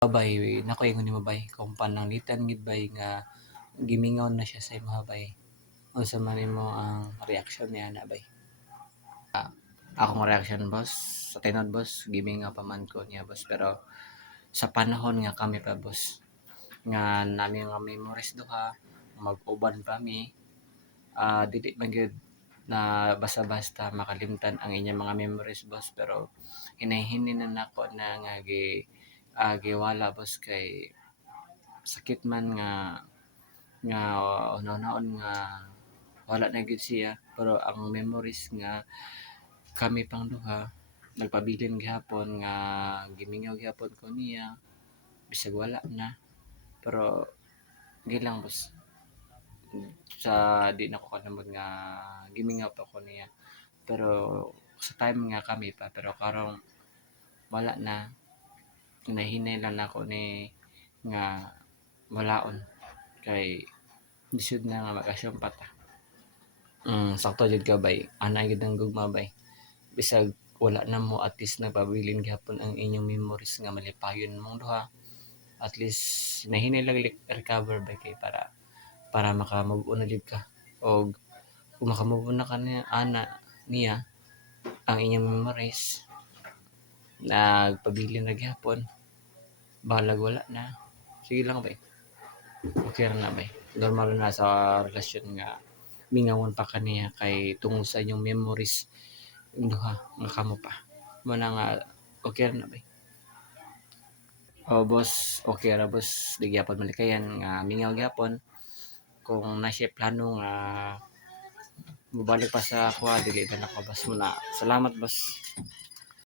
Babay nako ingon nimo bay kung pananglitan gid bay nga gimingaw na siya sa imong bay. Unsa man nimo ang reaksyon niya na bay? Akong reaksyon boss, sa tinud boss, gimingaw pa man ko niya boss pero sa panahon nga kami pa boss nga nami nga memories duha mag-uban pa mi, dili man gyud na basta-basta makalimtan ang inyong mga memories boss pero hinay-hinay na nako na nga giwala boss kay sakit man nga unahon nga wala na gyud siya pero ang memories nga kami pang duha nagpabilin gihapon nga gimingaw gihapon ko niya bisag wala na pero gilang boss sa di na ko kanamot nga gimingaw pa ko niya pero sa time nga kami pa pero karong wala na hinahinay lang nako ni nga walaon kay lisod na nga mag-assume pa ta. Sakto jud ka bay ana gyud ang gugma bay bisag wala na mo at least nagpabilin gihapon ang inyong memories nga malipayon mong duha at least nahinay lang recover ba kay para maka-move on na jud ka og kung maka-move on na ka niya ana niya ang inyong memories nagpabilin na gihapon balag wala na sige lang bay okay ra na bay normal na sa relasyon nga mingawon pa kaniya kay tungod sa inyong memories duha nga kamo pa mo na nga okay ra na bay. Boss okay ra boss di gyapon malikayan nga mingaw gyapon kung na siya plano nga mobalik pa sa kuha dili na nako boss muna salamat boss.